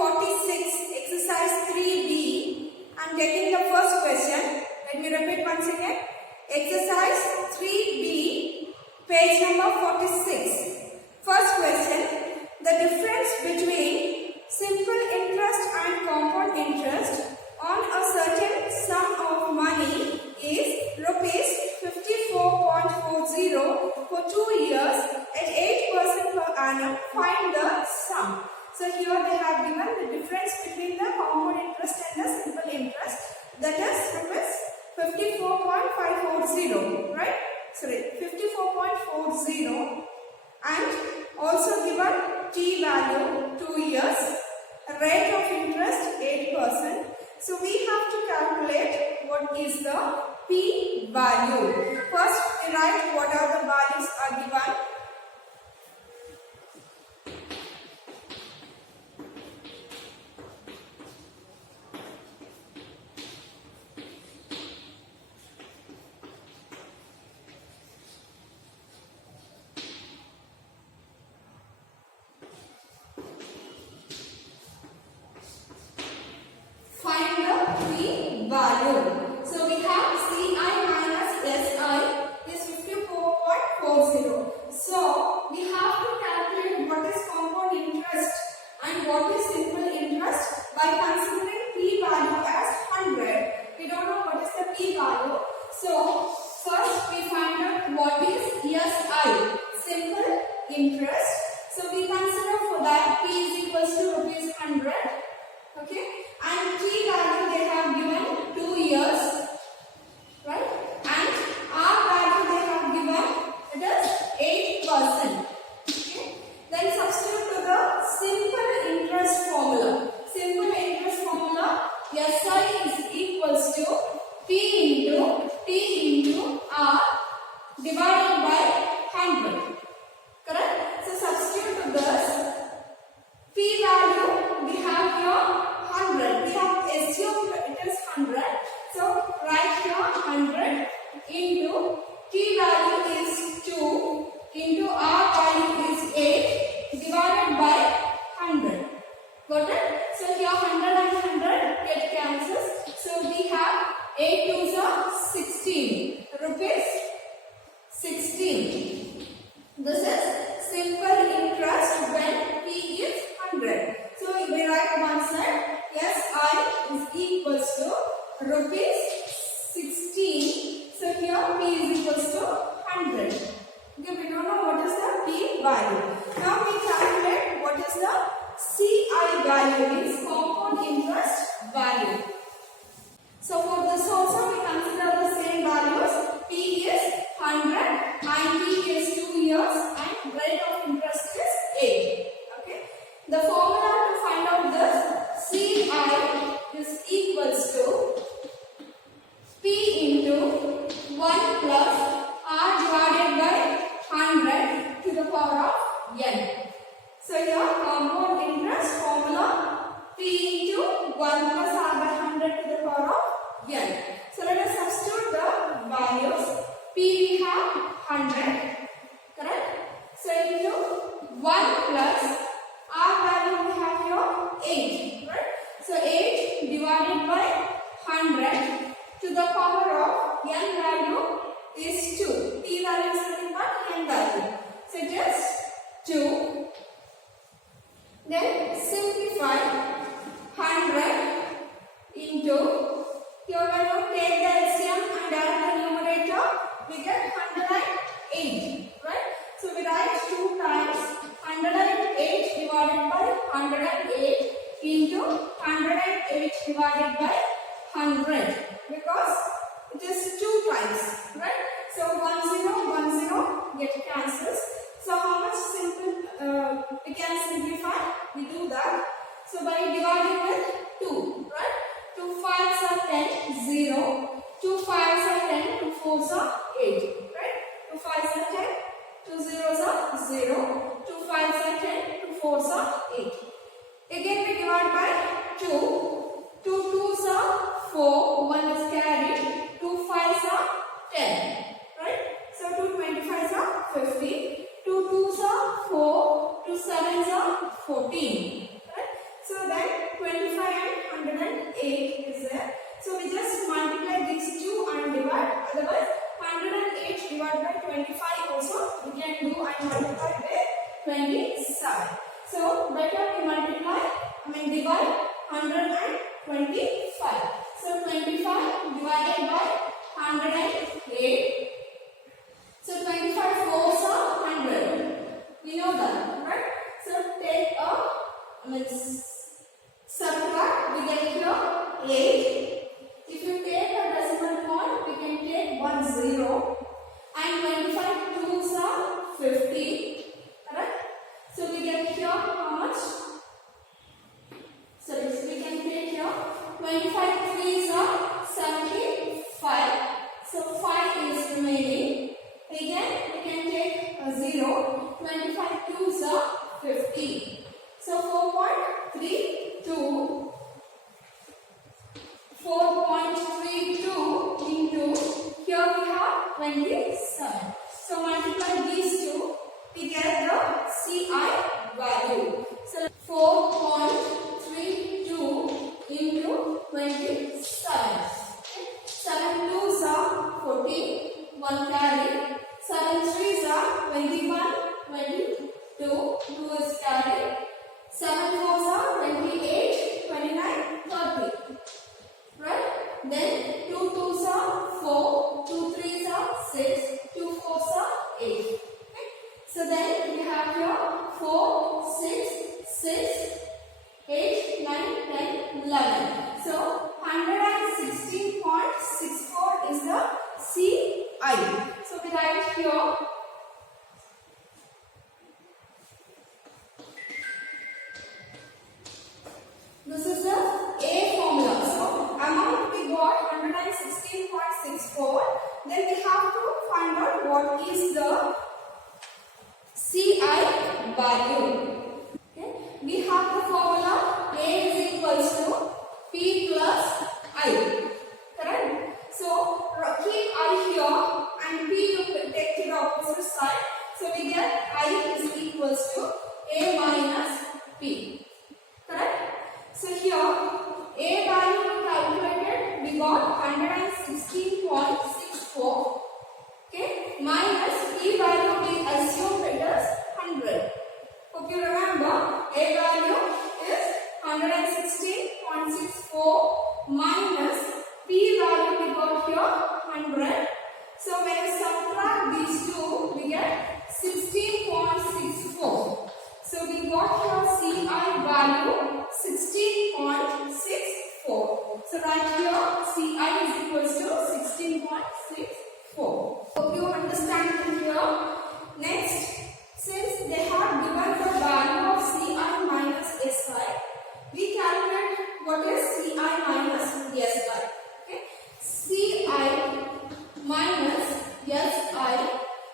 46, exercise 3B. I am taking the first question. Let me repeat once again. Exercise 3B, page number 46. First question. The difference between simple interest and compound interest on a certain sum of money is rupees 54.40 for 2 years at 8% per annum. Find the sum. So here they have given the difference between the compound interest and the simple interest, that is rupees 54.540, right? Sorry, 54.40, and also given T value 2 years, rate of interest 8%. So we have to calculate what is the P value. First we write what are the values are given. Value. So we have CI minus SI is 54.40. So we have to calculate what is compound interest and what is simple interest by considering P value as 100. We don't know what is the P value. So first we find out what is SI, simple interest. So we consider for that P is equals to rupees 100. Okay, and T value they have given 2 years, right? And R value they have given, it is 8%. Okay, then substitute to the simple interest formula. Simple interest formula, SI is equals to P into T into R divided by 100. Correct? So substitute to this. P value we have here 100. We have assumed it is 100. So write here 100 into T value is 2 into R value is 8 divided by 100. Got it? So here 100 and 100 get cancels. So we have 8 2s are 16 rupees 16. This is simple interest when P is 100. So we write one side, SI is equals to rupees 16. So here P is equals to 100. Okay, we don't know what is the P value. Now we calculate what is the CI value, means compound interest value. So for this also we consider the same values. P is 100 and T is 2 years and rate of interest is 8. Okay. The formula to find out this CI is equals to P into 1 plus R divided by 100 to the power of N. So here compound interest formula P into 1 plus R by 100 to the power of N. So let us substitute the values. P we have 100, correct? So into 1 plus R value we have here 8, right? So 8 divided by 100 to the power of N value is 2. P value is nothing but N value. So just 2. Then simplify 100 into, here when you take the LCM and add the numerator, we get 108, right? So we write 2 times 108 divided by 108 into 108 divided by 100, because it is 2 times, right? So 1 0 1 0 get cancels. So how much simple we can simplify? We do that. So by dividing with 2, right? 2 5s are 10, 0. 2 5s are 10, 2 4s are 8, right? 2 5s are 10, 2 zeros are 0. 2 5s are 10, 2 4s are 8. Again we divide by 2. 2 2s are 4, 1 is carried. 2 5s are 10, right? So 2 25s are 50. 2 2s are 4, 2 7s are 14, right? So then 20 by 125. So 25 divided by 108. So 25 fours are 100. We know that, right? So take subtract, we get here 8. If you take a decimal point, we can take 1 0. And 25 twos are 50. Correct? So we get here how much? So we can take here 25 threes are 75. So 5 is remaining. Again, we can take a 0. 25 twos are 50. So 4.32. 4.32 into, here we have 27. So multiply these two, we get the CI value. So 4.32 into 27. 7 twos are 14, 1 carry. 7 threes are 21, 22, 2 is carry. 7 fours are 28, 29, 30. Right? Then 2 twos are 4, 2 threes are 6, 2 fours are 8. Okay? So then we have here 4, 6, 6, 8, 9, 10, 11. So 116.64 is the CI. So we write here. This is the A formula. So amount we got 116.64. Then we have to find out what is the CI value. Okay. We have the formula A is equals to P plus I. Correct? So keep I here and P you take to the opposite side. So we get I is equals to A minus P. Correct? So here A value we calculated, we got 116.64. Okay, minus P value we assumed it is 100. Hope you remember, A value is 116.64 minus P value we got here 100. So when you subtract these two, we get 16.64. So we got here CI value 16.64. So right here CI is equals to 16.64. Hope you understand it here. Next, since they have given the value of CI minus SI, we calculate what is CI minus SI. Okay, CI minus SI.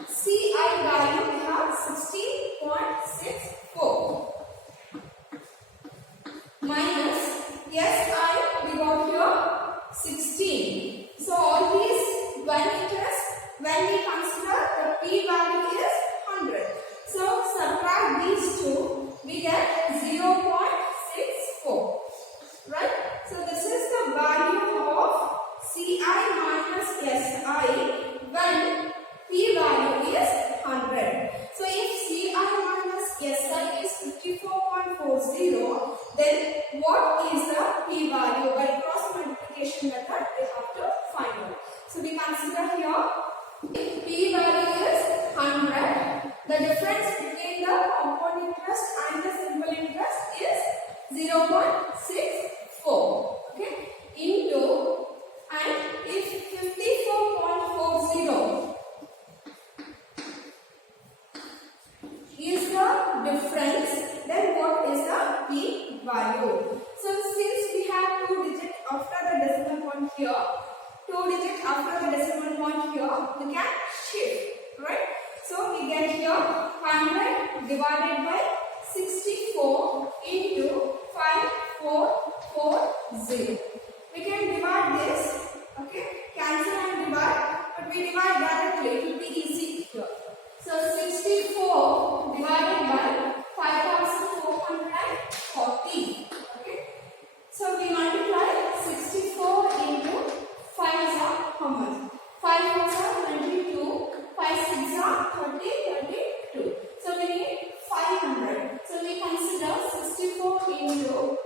CI value we have 16.64 minus SI we got here 16. So all these when we consider the P value is 100. So subtract these two, we get 0.64. Right? So this is the value of CI minus SI when P value is 100. So if CI minus SI is 54.40, then what is the P value? By cross multiplication method we have to find out. So we consider here P value is 100. The difference between the compound interest and the simple interest is 0.64. Okay, into, and if 54.40 is the difference, then what is the P value? So since we have 2 digits after the decimal point here, 2 digits after the decimal point here, we can shift, right? So we get here 100 divided by 64 into 5440. We can divide this, okay? Cancel and divide, but we divide directly, it will be easy here. So 64 divided by 5440. Okay? So we multiply 64 into 5 is how much? 5 is 22, 5 6 is 30, 32. So we need 500. So we consider 64 into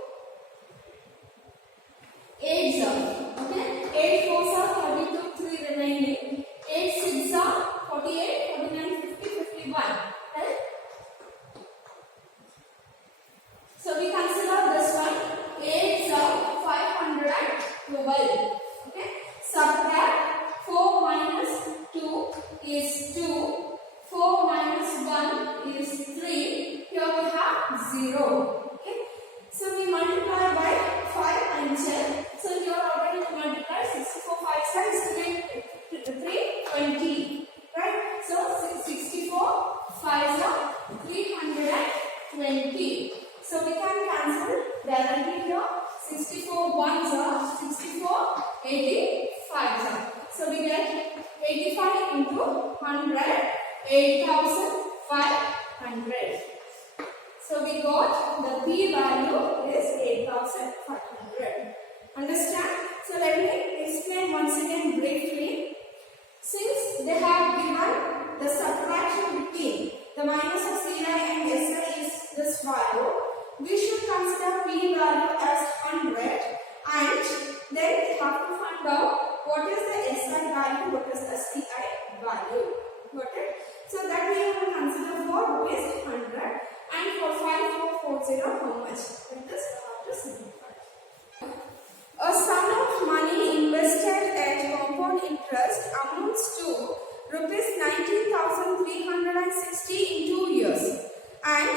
value is 8,500. Understand? So let me explain once again briefly. Since they have given the subtraction between the minus of CI and SI is this value, we should consider P value as 100 and then we have to find out what is the SI value, what is the CI value. Got it? So that we will consider for rupees 100 and for 5440 how much? With this we have to simplify. A sum of money invested at compound interest amounts to rupees 19,360 in 2 years and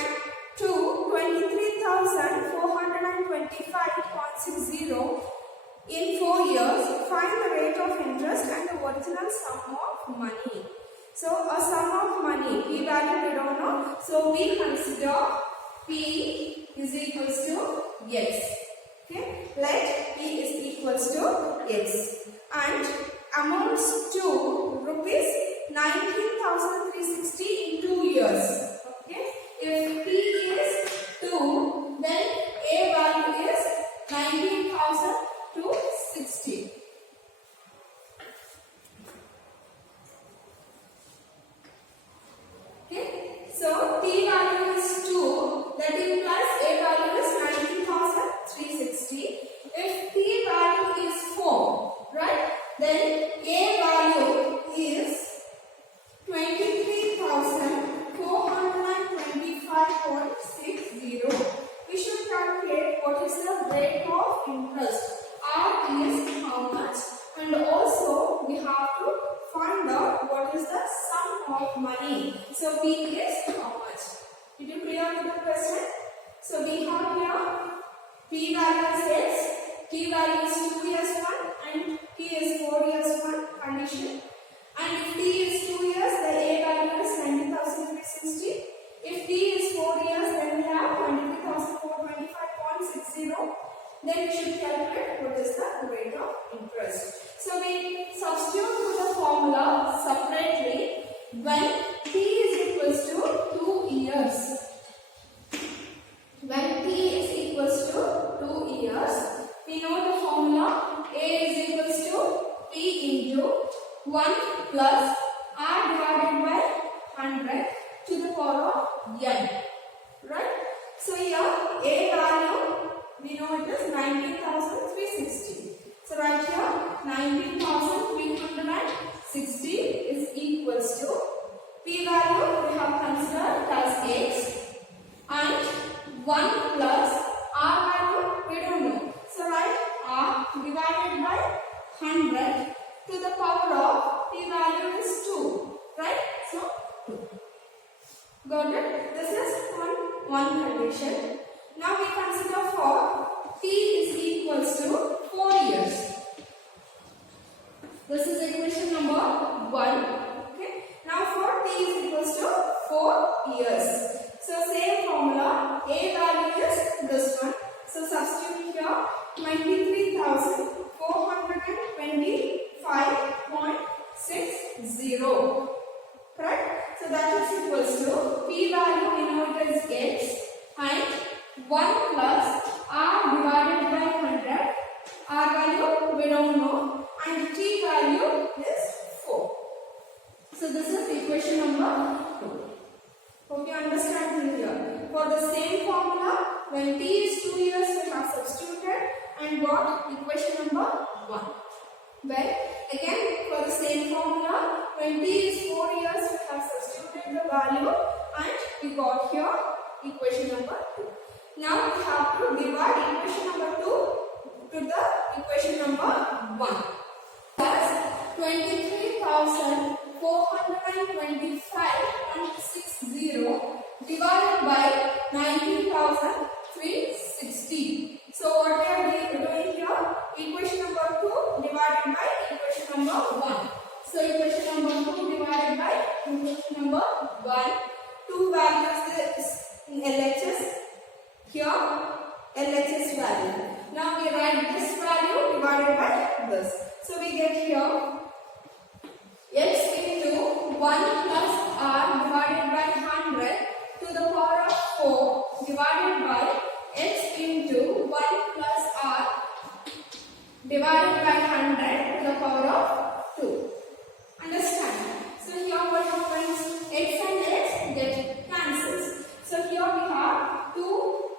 to 23,425.60 in 4 years. Find the rate of interest and the original sum of money. So a sum of money, P value we don't know. So we consider P is equals to X. Okay, let P is equals to X and amounts to rupees 19,360 in 2 years. Okay, if P is 2, then A value is 19,260. Okay, so P value is 2, that implies A value is 19,360. If P value is 4, right, then A value is 23,425.60. We should calculate what is the rate of interest. R is how much, and also we have to find out what is the sum of money. So P is how much. Did you clear with the question? So we have here P value is X, T value is 2 years 1 and T is 4 years 1 condition. And if T is 2 years, the A value is 19,360. If T is 4 years, then we have 23,425.60. Then we should calculate what is the rate of interest. So we substitute to the formula separately when T is equals to 2 years. When T is equals to 2 years, we know the formula A is equals to P into 1 plus R divided by 100 to the power of n. Right? So here A value we know it is 19,360. So right here 19,360 is equals to P value we have considered as X and 1 plus R value we don't know. So write R divided by 100 to the power of P value is 2. Right? So 2. Got it? This is one condition. Now we consider for T is equals to 4 years. This is equation number 1. Okay. Now for T is equals to 4 years. So same formula, A value is this one. So substitute here 23,425.60. Correct? So that is equals to P value we know it is X and 1 plus R divided by 100. R value we don't know and T value is 4. So this is equation number 2. Hope you understand till here. For the same formula, when T is 2 years, we have substituted and got equation number 1. Well, again for the same formula, when T is 4 years, we have substituted the value and we got here equation number 2. Now we have to divide equation number 2 to the equation number 1. That's 23,425.60 divided by 19,360. So what we are doing here? Equation number 2 divided by equation number 1. So equation number 2 divided by equation number 1. Two values is in LHS. Here LHS value. Now we write this value divided by this. So we get here X into 1 plus R divided by 100 to the power of 4 divided by X divided by 100 to the power of 2. Understand? So here what happens? X and X get cancels. So here we have 2,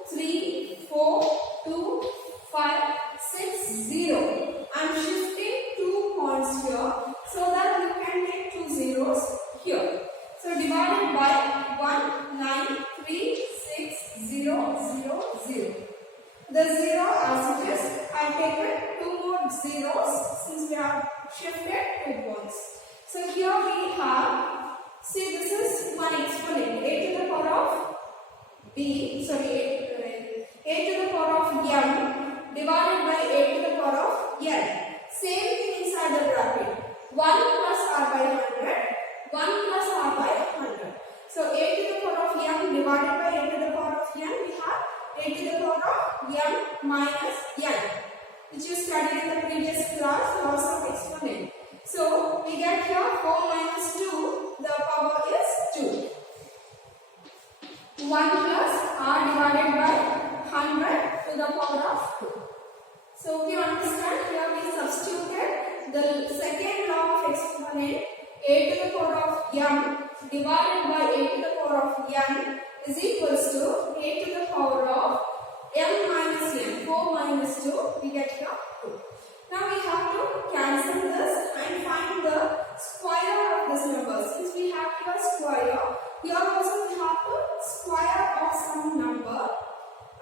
3, 4, 2, 5, 6, 0. I am shifting 2 points here so that you can take 2 zeros here. So divided by 1, 9, 3, 6, 0, 0, 0. The 0 as it is, I have taken 2 more zeros since we have shifted 2 points. So here we have, see this is one exponent, a to the power of b, sorry, a to the power of m divided by a to the power of n. Same thing inside the bracket. 1 plus r by 100, 1 plus r by 100. So a to the power of m divided by a to the power of n, we have a to the power of m minus n, which you studied in the previous class, laws of exponent. So we get here 4 minus 2, the power is 2. 1 plus r divided by 100 to the power of 2. So you understand, here we substituted the second law of exponent, a to the power of m divided by a to the power of n is equals to a to the power of m minus n. 4 minus 2, we get here 2. Now we have to cancel this and find the square of this number. Since we have here square, here also we have to square of some number.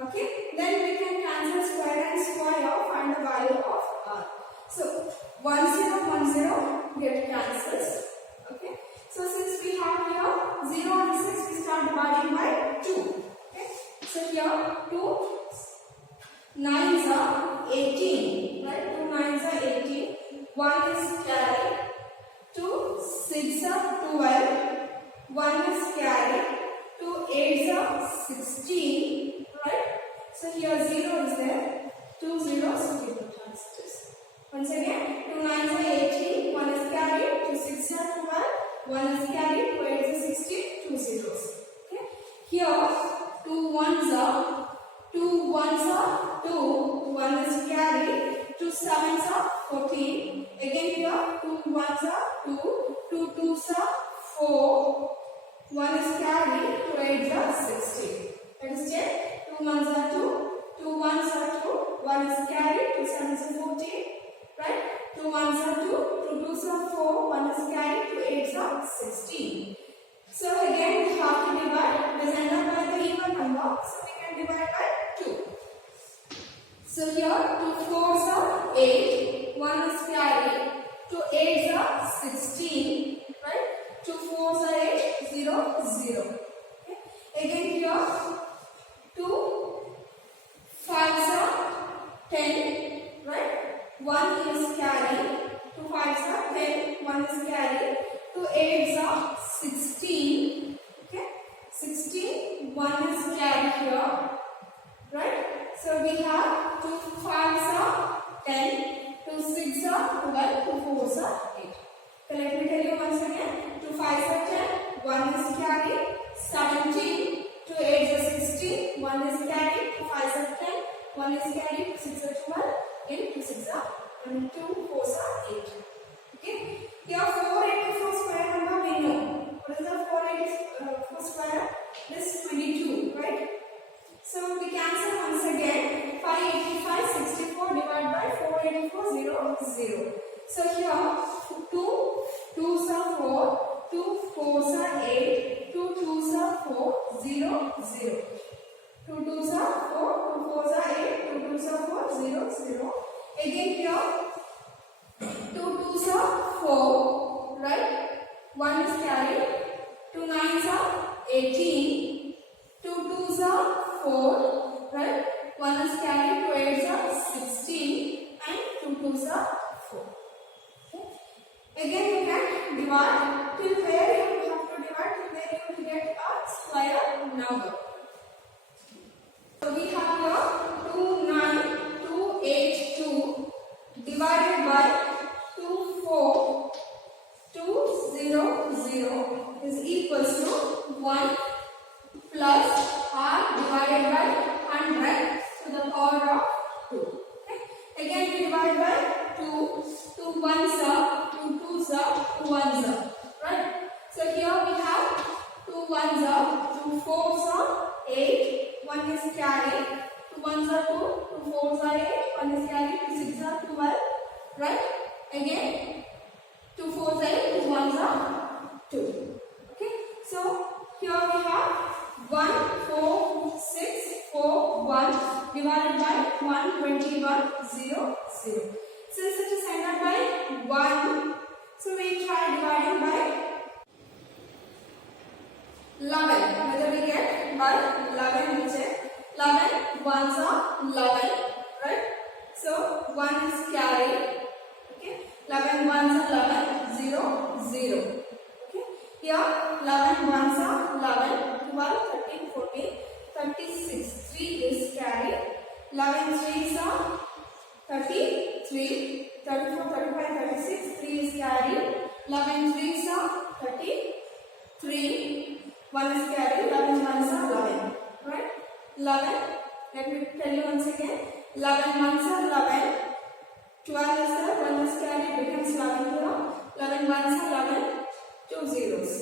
Okay, then we can cancel square and square, find the value of r. So 1 0 1 0 get cancels. Okay, so since we have here 0 and 6, we start dividing by 2. Okay, so here 2 9s are 18, right? 2 9s are 18. 1 is carried. 2 6 are 12. 1 is carried. 2 8s are 16, right? So here 0 is there. 2 zeros we will transfer. Once again, 2 9s are 18. 1 is carried. 2 6 are 12. 1 is carried. 2 8s are 16. 2 zeros. Okay. Here 2 1s are 2 1s are 2, 1 is carried, 2 7s are 14, again here 2 1s are 2, 2 2s are 4, 1 is carried, 2 8s are 16. That is check, 2 1s are 2, 2 1s are 2, 1 is carried, 2 7s are 14, right? 2 1s are 2, 2 2s are 4, 1 is carried, 2 8s are 16. So again we have to divide this end up by the even number, so we can divide by 2. So here 2 4s are 8, 1 is carried, 2 8s are 16, right? 2 4s are 8, 0 0. Okay. Again here 2 5s are 10, right? 1 is carried, 2 5s are 10, 1 is carried, 2 8s are 16, okay? 16, 1 is carried here, right? So we have 2 5s are 10, 2 6s are 12, 2 4s are 8. So let me tell you once again, 2 5s are 10, 1 is carried, 17, 2 8s are 16, 1 is carried, 2 5s are 10, 1 is carried, 2 6s are 12, and 2 6s are, and 2 4s are 8. Okay? Here 484 square number we know. What is the 484 square? This is 22, right? So we cancel once again. 585 64 divided by 484 0 0. So here 2 2s are 4, 2 4s are 8, 2 2s are 4 0 0. 2 2s are 4, 2 4s are 8, 2 2s are 4 0 0. Again here 2 2s are 4, right? 1 is carried. 2 9s are 18. 2 2s are 4, right? 1 is carried. 2 8s are 16, and 2 2s are 4. Okay. Again you can divide till where you have to divide, till where you will get a square number. So we have here 2 9 2 8 2 divided by 2 4 2 0 0 is equals to 1 plus r divided by 100 to the power of 2. Okay. Again we divide by 2 4s are 8, 1 is carried, 2 6s are 12, right? Again, 2 4s are 8, 2 1s are 2. Okay, so here we have 1 4 6 4 1 divided by 121 0 0. Since it is ended by 1, so we try dividing by 11. Whether we get by 11, we check. 11 ones are 11, right? So 1 is carried. Okay, 11 ones are 11, 0 0. Okay, here 11 ones are 11, 12, 13, 14, 36. 3 is carried. 11 threes are 33, 34, 35, 36. 3 is carried. 11 threes are 33. 1 is carried. 11 ones are 11. Right? 11. Let me tell you once again. 11 ones are 11. 12 is there. 1 is carried. Becomes 11 here. 11 ones are 11. 2 zeros.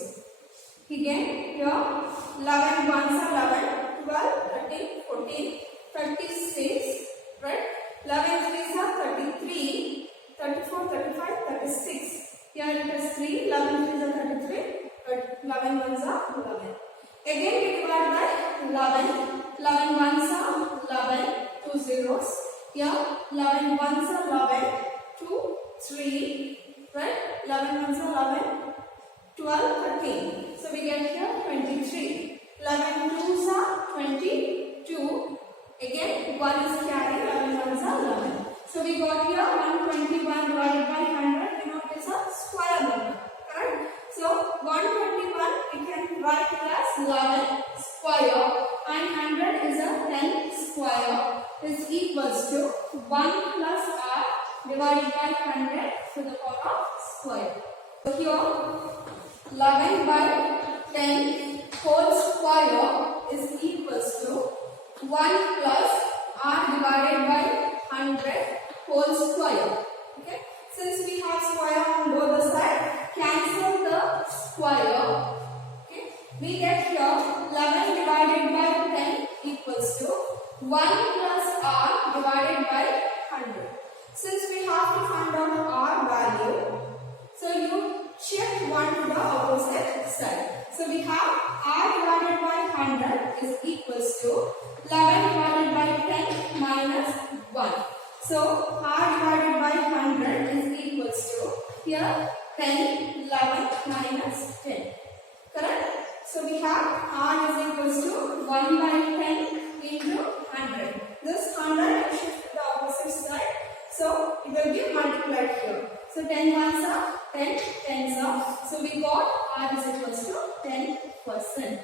Again here 11 ones are 11. 12, 13, 14, 36. Right? 11 threes are 33, 34, 35, 36. Here it is 3, 11 threes are 33, but 11 ones are 11. Again we divide by 11, 11 ones are 11, 2 zeros. Here 11 ones are 11, 2, 3, right? 11 ones are 11, 12, 13. So we get here 23. 11 twos are 22. Again, 1 is carried, 11 ones are 11. So we got here 121 divided by 100. You know it is a square number, correct? So 121 we can write it as 11 square and 100 is a 10 square is equals to 1 plus r divided by 100 to the power of square. So here 11 by 10 whole square is equals to 1 plus r divided by 100 whole square. Okay. Since we have square on both the sides, cancel the square. Okay. We get here 11 divided by 10 equals to 1 plus r divided by 100. Since we have to find out r value, so you shift 1 to the opposite side. So we have r divided by 100 is equals to 11 divided by 10 minus 1. So r divided by 100 is equals to here 10, 11 minus 10. Correct? So we have r is equals to 1 by 10 into 100. This 100 shift to the opposite side. So it will be multiplied here. So 10 ones are 10, 10s are. So we got r is equals to 10%.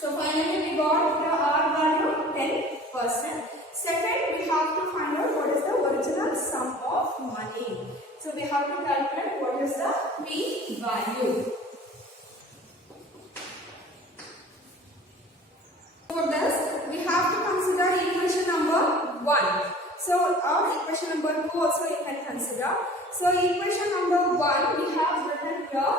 So finally we got the r value 10%. Second, we have to find out what is the original sum of money. So we have to calculate what is the P value. For this, we have to consider equation number 1. So our equation number 2 also you can consider. So equation number 1 we have written here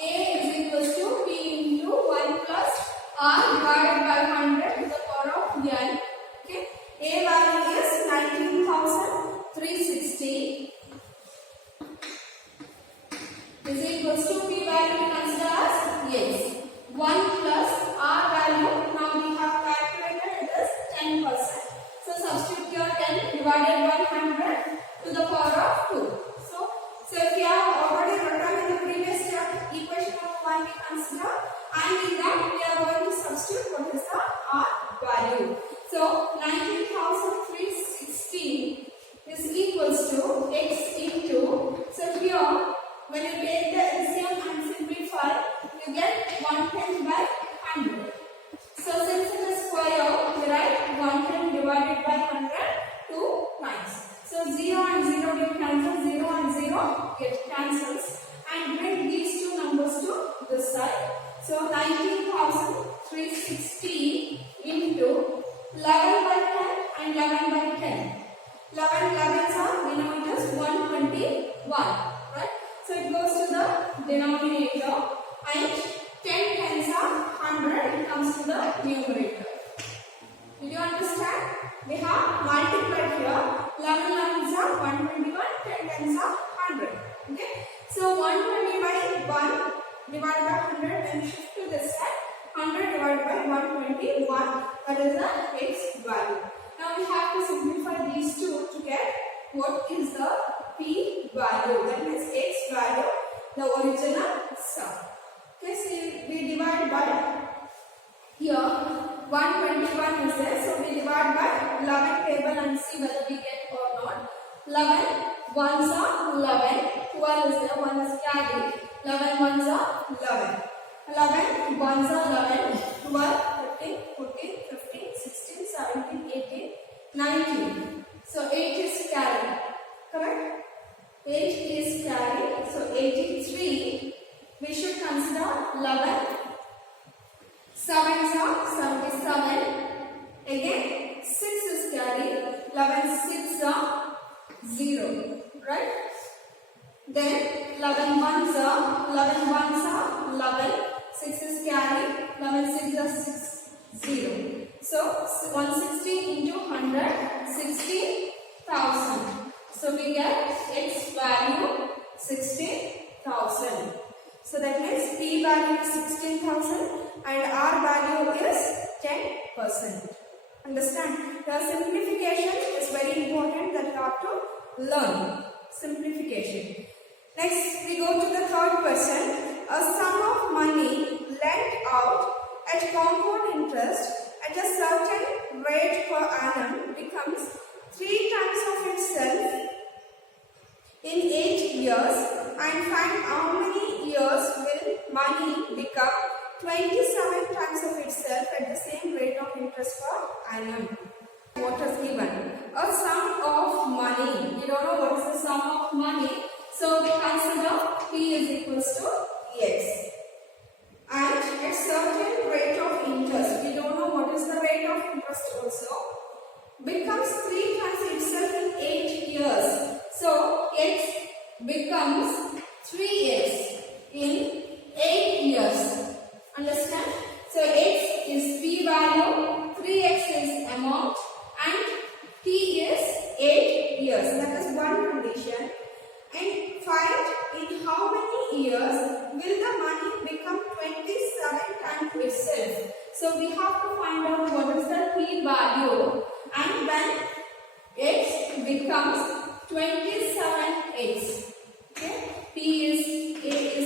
A is equals to P into 1 plus R divided by 100 to the power of n. Okay. A value is 19,360 is equals to P value we consider as yes. 1 plus R value now we have calculated it is 10%. So substitute here 10 divided by 100 to the power of 2. So if we have already written in the previous step equation of 1 we consider, and in that we are going to substitute what is the R value. So 19,360 is equals to x into, so here when you take the LCM and simplify you get 110 by 100. So since it is square we write 110 divided by 100 2 times. So 0 and 0 get cancelled, 0 and 0 get cancelled, and bring these two numbers to this side. So 19,360 into 11 by 10 and 11 by 10. 11 11s are denominators 121, right? So it goes to the denominator, and 10 tens are 100, it comes to the numerator. Did you understand? We have multiplied here. 11 11s are 121, 10 10s are 100. Okay. So 120 by 1 divided by 100, when we shift to this side, 100 divided by 121, that is the x value. Now we have to simplify these two to get what is the p value, that means x value, the original sum. Okay, so we divide by, here 121 is there, so we divide by 11 table and see whether we get or not. 11 ones are 11, 12 is there, 1 is carried, 11 ones are 11. 11 ones are 11, 12, 13, 14, 15, 16, 17, 18, 19. So 8 is carried, correct? 8 is carried, so 83. We should consider 11. 7s are 77. Again 6 is carried. 11 6 are 0. Right? Then 11 ones are 11. 6 is carried. 11 6 are 6 0. So 160 into 100, 60,000. So we get x value 16,000. So that means p value is 16,000 and r value is 10%. Understand? The simplification is very important, that you have to learn. Simplification. Next we go to the third question. A sum of money lent out at compound interest at a certain rate per annum becomes 3 times of itself in 8 years, and find how many years will money become 27 times of itself at the same rate of interest per annum. What is given? A sum of money. We don't know what is the sum of money. So we consider P is equals to x. And at certain rate of interest, we don't know what is the rate of interest also, becomes 3 times itself in 8 years. So x becomes 3x in 8 years. Understand? So x is p value, 3x is amount, and t is 8 years. That is one condition. And find in how many years will the money become 27 times itself. So we have to find out what is the p value, and when x becomes 27x. Okay, p is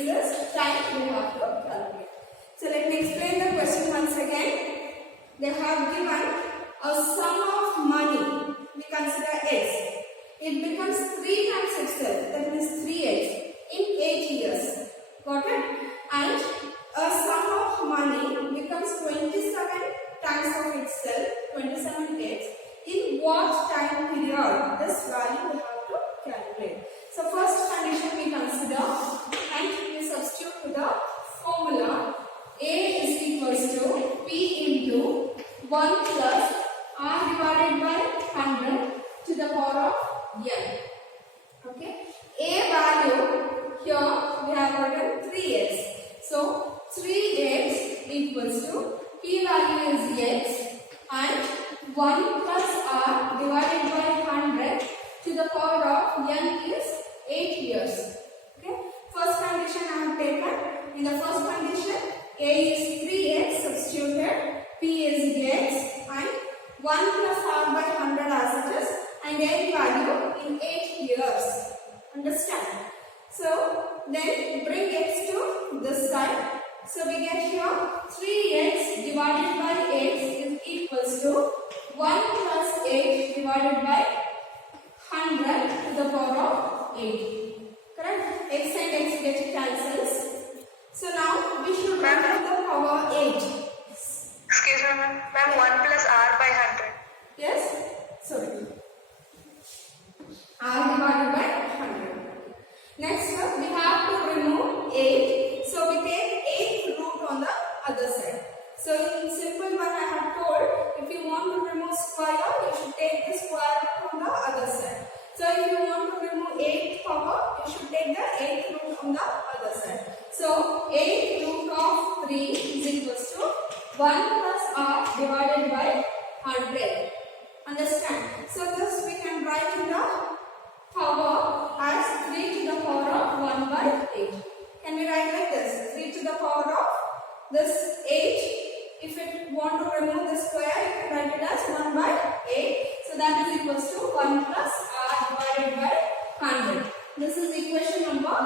this time we have to calculate. So let me explain the question once again. They have given a sum of money. We consider x. It becomes 3 times itself, that means 3x in 8 years. Got it? And a sum of money becomes 27 times of itself, 27x. In what time period? This value we have to calculate. So first condition we consider, and we substitute with the formula. A is equals to P into 1 plus R divided by 100 to the power of n. Okay. A value, here we have written 3x. So 3x equals to P value is x, and 1 plus R divided by 100 to the power of n is 8 years. Okay. First condition I have taken. In the first condition, A is 3x substituted, P is x, and 1 plus R by 100 as it is, and n value in 8 years. Understand? So then bring x to this side. So we get here 3x divided by x is equals to 1 plus 8 divided by 100 to the power of 8. Correct? X and x get cancels. So now we should write the power 8. Excuse me, ma'am. 1 plus r by 100. Yes? Sorry. R divided by 100. Next up, we have to remove 8. So we take 8th root on the other side. So in simple one I have told, if you want to remove square, you should take the square root on the other side. So if you want to remove 8th power, you should take the 8th root on the other side. So 8th root of 3 is equals to 1 plus r divided by 100. Understand? 1 plus r divided by 100. This is equation number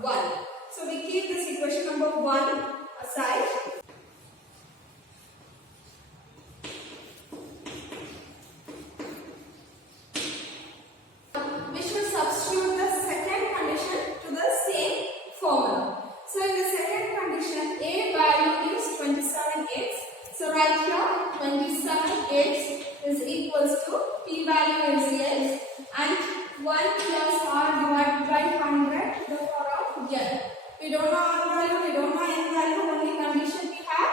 1. So we keep this equation number 1 aside. We should substitute the second condition to the same formula. So in the second condition, A value is 27x. So right here, 27x is equals to P value is x and 1 plus r divided by 100 to the power of n. We don't know r value, we don't know n value, only condition we have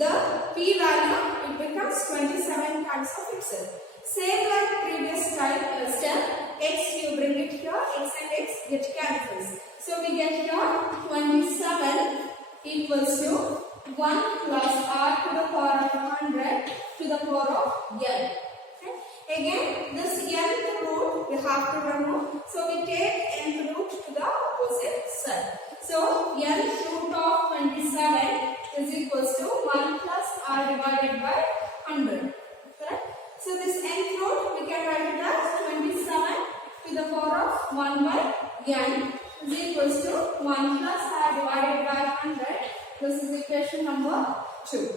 the P value, it becomes 27 times of itself. Same like previous step, x you bring it here, x and x get cancels. So we get here 27 equals to 1 plus r to the power of 100 to the power of n. Okay. Again, this nth root we have to remove. So we take nth root to the opposite side. So nth root of 27 is equals to 1 plus r divided by 100. Correct? So this nth root we can write it as 27 to the power of 1 by n is equals to 1 plus r divided by 100. This is equation number 2.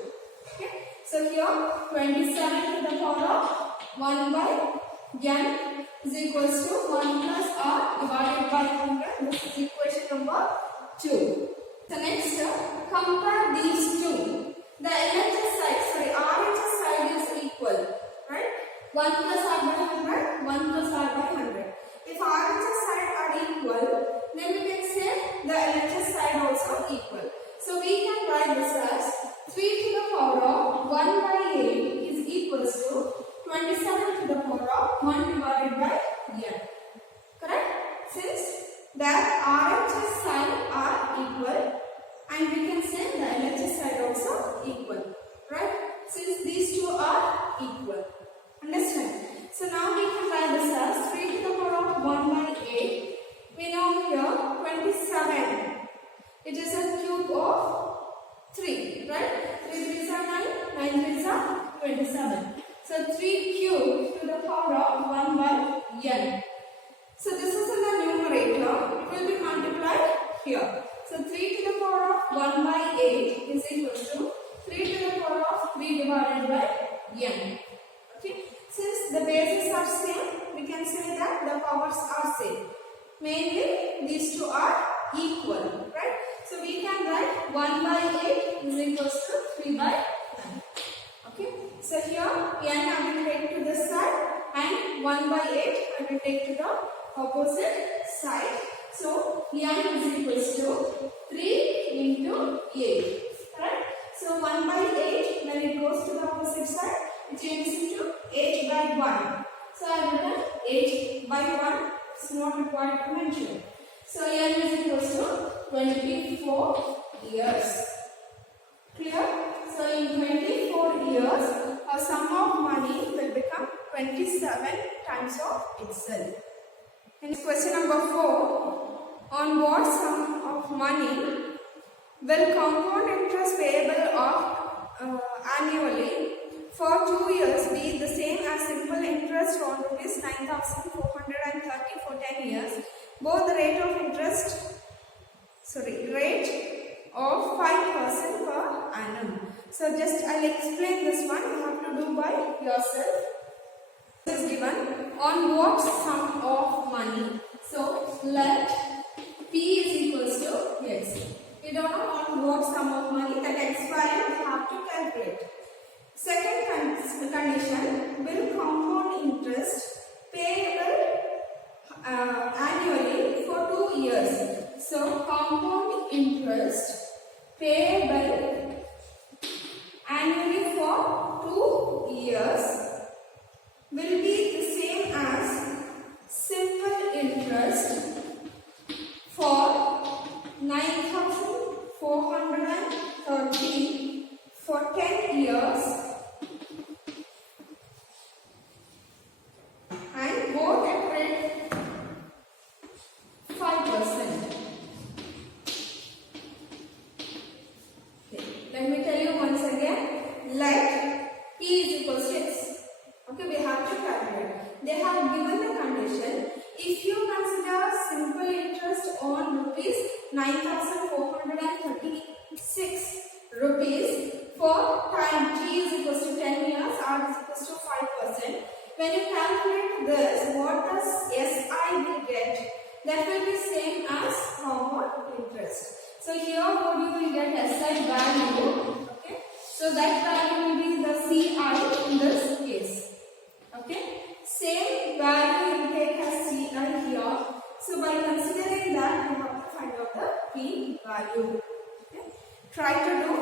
Okay. So here 27 to the power of 1 by n is equals to 1 plus r divided by 100. This is equation number 2. So next, compare these two. The LHS side, RHS side is equal, right? 1 plus r by 100, 1 plus r by 100. If RHS side are equal, then we can say the LHS side also equal. So we can write this as 3 to the power of 1 by 8 is equals to 27 to the power of 1 divided by n. Correct? Since that RHS side are equal, and we can say the LHS side also equal, right? Since these two are equal. Understand? So now we can write this as 3 to the power of 1 by 8. We know here 27. It is a cube of 3, right? 3 3s are 9, 9 3s are 27. So 3 cube to the power of 1 by n. So this is in the numerator. It will be multiplied here. So 3 to the power of 1 by 8 is equal to 3 to the power of 3 divided by n. Okay. Since the bases are same, we can say that the powers are same. Mainly these two are equal, right? So we can write 1 by 8 is equals to 3 by 9. Okay. So here n I will take to this side and 1 by 8 I will take to the opposite side. So n is equals to 3 into 8. Right? So 1 by 8 when it goes to the opposite side, it changes into 8 by 1. So I will write 8 by 1. It's not required to mention. So n is equals to 24 years. Clear? So in 24 years, a sum of money will become 27 times of itself. And question number 4. On what sum of money will compound interest payable of annually for 2 years be the same as simple interest on rupees 9,430 for 10 years? Both the rate of interest, rate of 5% per annum. So just I'll explain this one. You have to do by yourself. This is given on what sum of money. So let P is equals to x. We don't know on what sum of money, that x value we have to calculate. Second condition, will compound interest payable annually for 2 years. So compound interest payable annually for 2 years will be the same as simple interest for 9,430 for 10 years rupees 9,436 rupees for time T is equals to 10 years, R is equals to 5%. When you calculate this, what does SI will get? That will be same as compound interest. So here what you will get SI value. Okay. So that value will be the CI in this case. Okay. Same value you take as CI here. So by considering that, you have to find out the P value. Okay. Try to do